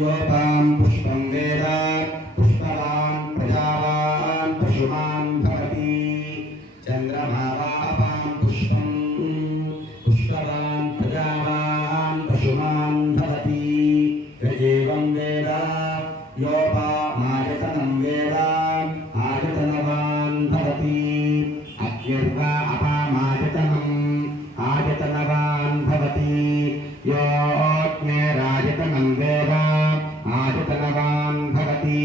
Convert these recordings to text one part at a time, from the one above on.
योतां पुष्पं वेद पुष्पवान् प्रजावान् पशुमान् भवति चन्द्रमा वा अपां पुष्पं पुष्पवान् प्रजावान् पशुमान् भवति एवं वेद योपामायतनं वेद आयतनवान् भवति अग्निर्वा अपामायतनम् आयतनवान् भवति योऽग्निरायतनं वेद आयतनवान् भवति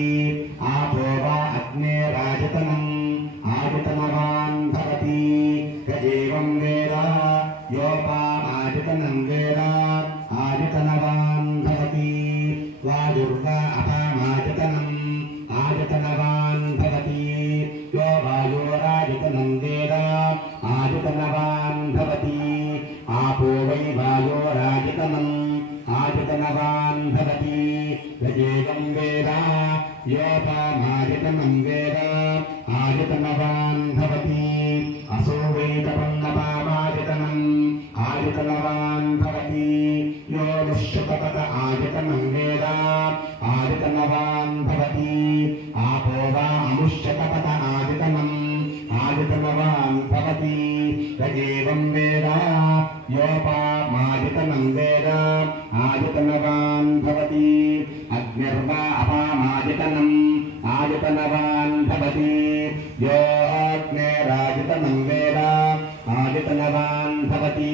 आपो वा अग्निरायतनम् आयतनवान् भवति एवं वेद योपामायतनं वेद आयतनवान् भवति वायुर्वा अपामायतनम् आयतनवान् भवति यो वायोरायतनं वेद आयतनवान् भवति आपो वै वायोरायतनम् आयतनवान् भवति एवं वेद योपामायतनं वेद आयतनवान् भवति असो वै तपन्नपामायतनम् आयतनवान् भवति यो निःशुकपत आयतनं वेद आयतनवान् भवति आपो वा अमुष्यकपत आयतनम् आयतनवान् भवति एवं वेद योपामायतनं वेद आयतनवान् भवति अग्निर्वा अपामायतनम् आयतनवान् भवति यो अग्निरायतनं वेद आयतनवान् भवति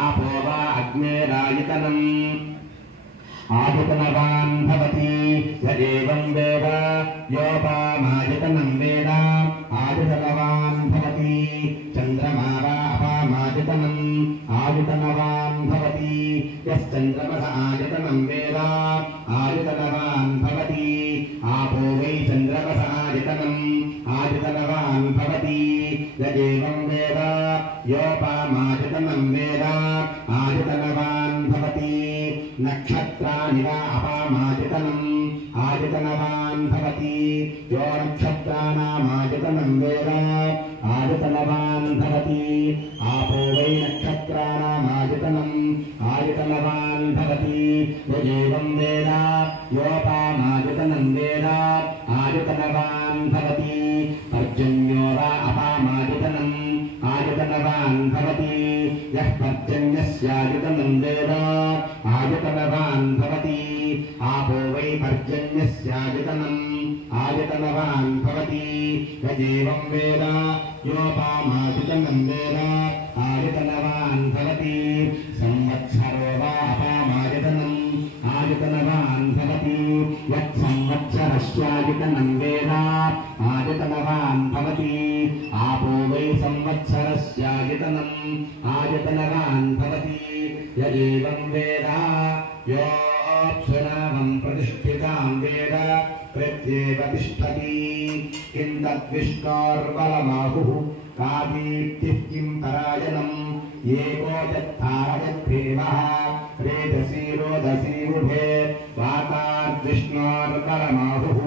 आपो वा अग्निरायतनम् आयतनवान् भवति एवं वेद योपामायतनं वेद आयतनवान् भवति चन्द्रमा वा अपामायतनम् आयतनवान् भवति यश्चन्द्रमस आयतनं वेद आयतनवान् भवति आपो वै चन्द्रमस आयतनम् आयतनवान् भवति एवं वेद योपामायतनं वेद आयतनवान् भवति नक्षत्राणि वा अपामायतनम् आयतनवान् भवति यो नक्षत्राणामायतनं वेद आयतनवान् भवति आपो वै नक्षत्राणामायतनम् आयतनवान् भवति एवं वेद योपामायतनं वेद आयतनवान् भवति पर्जन्यो वा अपामायतनम् आयतनवान् भवति यः पर्जन्यस्यायतनं वेद आयतनवान् भवति आपो वै पर्जन्यस्यायतनम् आयतनवान् भवति एवं वेद योपामायतनं वेद आयतनवान् भवति संवत्सरो वा अपामायतनम् आयतनवान् भवति यत्संवत्सरस्यायतनं वेद आयतनवान् भवति आपो वै संवत्सरस्यायतनम् आयतनवान् भवति एवं वेद योऽप्सुनामं प्रतिष्ठितां वेद प्रत्येव तिष्ठति किं तद्विष्णोर्बलमाहुः का दीप्तिः किं परायणम् एको यत्तारयद्देवः रेतसी रोदसी उभे वाताद्विष्णोर्बलमाहुः